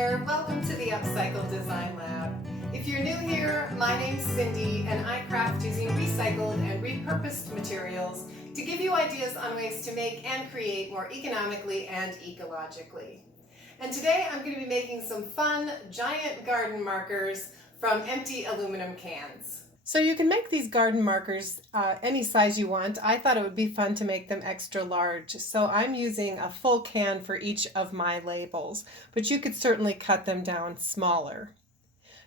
there, welcome to the Upcycle Design Lab. If you're new here, my name's Cindy and I craft using recycled and repurposed materials to give you ideas on ways to make and create more economically and ecologically. And today I'm going to be making some fun giant garden markers from empty aluminum cans. So you can make these garden markers any size you want. I thought it would be fun to make them extra large. So I'm using a full can for each of my labels, but you could certainly cut them down smaller.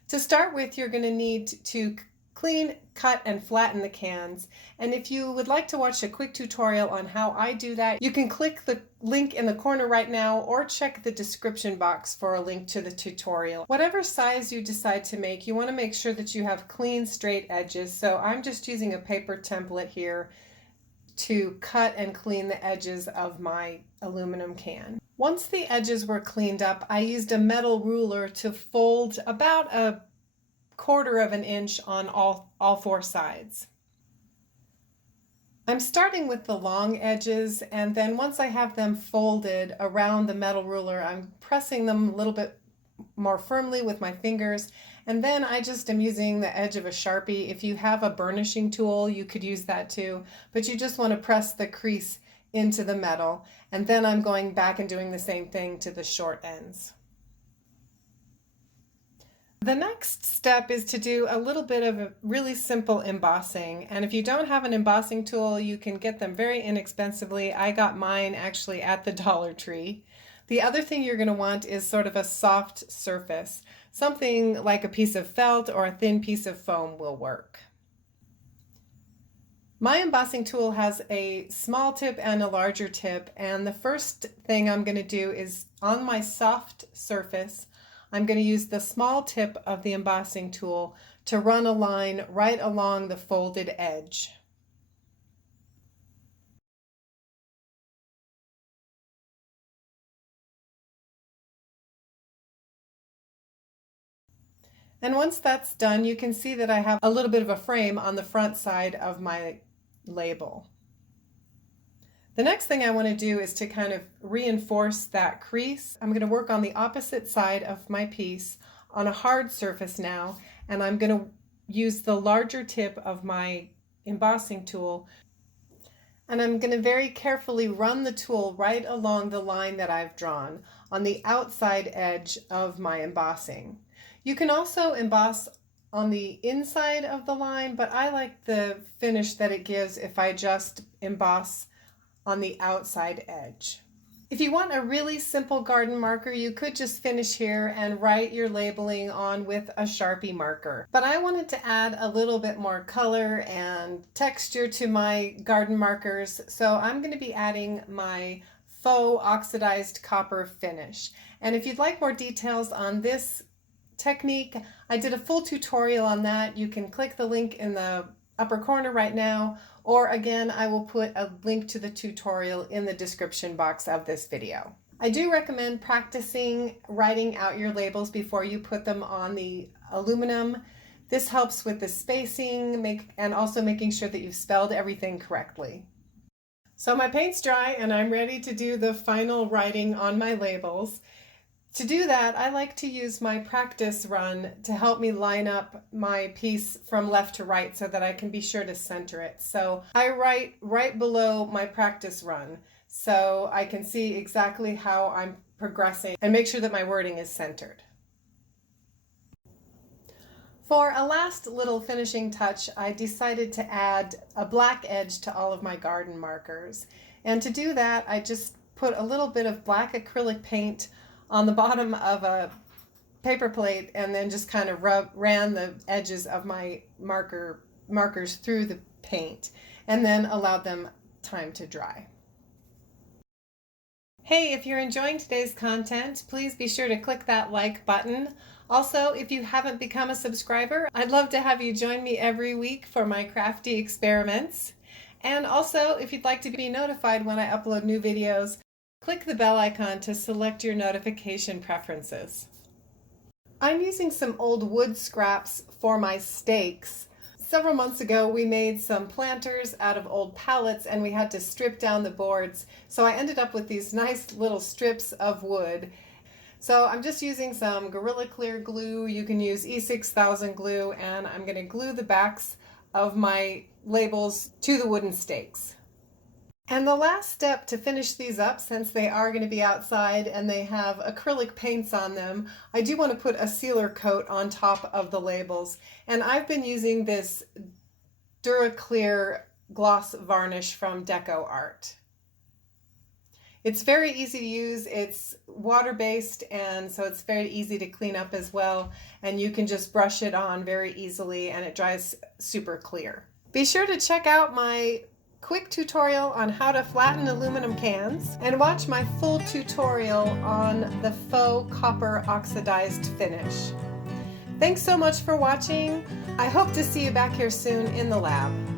To start with, you're going to need to clean, cut, and flatten the cans. And if you would like to watch a quick tutorial on how I do that, you can click the link in the corner right now or check the description box for a link to the tutorial. Whatever size you decide to make, you want to make sure that you have clean, straight edges. So I'm just using a paper template here to cut and clean the edges of my aluminum can. Once the edges were cleaned up, I used a metal ruler to fold about a 1/4 of an inch on all four sides. I'm starting with the long edges, and then once I have them folded around the metal ruler, I'm pressing them a little bit more firmly with my fingers, and then I just am using the edge of a Sharpie. If you have a burnishing tool, you could use that too, but you just want to press the crease into the metal, and then I'm going back and doing the same thing to the short ends. The next step is to do a little bit of a really simple embossing, and if you don't have an embossing tool, you can get them very inexpensively. I got mine actually at the Dollar Tree. The other thing you're going to want is sort of a soft surface. Something like a piece of felt or a thin piece of foam will work. My embossing tool has a small tip and a larger tip, and the first thing I'm going to do is on my soft surface, I'm going to use the small tip of the embossing tool to run a line right along the folded edge. And once that's done, you can see that I have a little bit of a frame on the front side of my label. The next thing I want to do is to kind of reinforce that crease. I'm going to work on the opposite side of my piece on a hard surface now, and I'm going to use the larger tip of my embossing tool, and I'm going to very carefully run the tool right along the line that I've drawn on the outside edge of my embossing. You can also emboss on the inside of the line, but I like the finish that it gives if I just emboss on the outside edge. If you want a really simple garden marker, you could just finish here and write your labeling on with a Sharpie marker. But I wanted to add a little bit more color and texture to my garden markers, so I'm going to be adding my faux oxidized copper finish. And if you'd like more details on this technique, I did a full tutorial on that. You can click the link in the upper corner right now, or again, I will put a link to the tutorial in the description box of this video. I do recommend practicing writing out your labels before you put them on the aluminum. This helps with the spacing and also making sure that you've spelled everything correctly. So my paint's dry and I'm ready to do the final writing on my labels. To do that, I like to use my practice run to help me line up my piece from left to right so that I can be sure to center it. So I write right below my practice run so I can see exactly how I'm progressing and make sure that my wording is centered. For a last little finishing touch, I decided to add a black edge to all of my garden markers. And to do that, I just put a little bit of black acrylic paint on the bottom of a paper plate and then just kind of ran the edges of my markers through the paint and then allowed them time to dry. Hey, if you're enjoying today's content, please be sure to click that like button. Also, if you haven't become a subscriber, I'd love to have you join me every week for my crafty experiments. And also, if you'd like to be notified when I upload new videos, click the bell icon to select your notification preferences. I'm using some old wood scraps for my stakes. Several months ago we made some planters out of old pallets and we had to strip down the boards, so I ended up with these nice little strips of wood. So I'm just using some Gorilla Clear glue. You can use E6000 glue, and I'm going to glue the backs of my labels to the wooden stakes. And the last step to finish these up, since they are going to be outside and they have acrylic paints on them, I do want to put a sealer coat on top of the labels. And I've been using this DuraClear gloss varnish from Deco Art. It's very easy to use. It's water-based, and so it's very easy to clean up as well. And you can just brush it on very easily and it dries super clear. Be sure to check out my quick tutorial on how to flatten aluminum cans and watch my full tutorial on the faux copper oxidized finish. Thanks so much for watching. I hope to see you back here soon in the lab.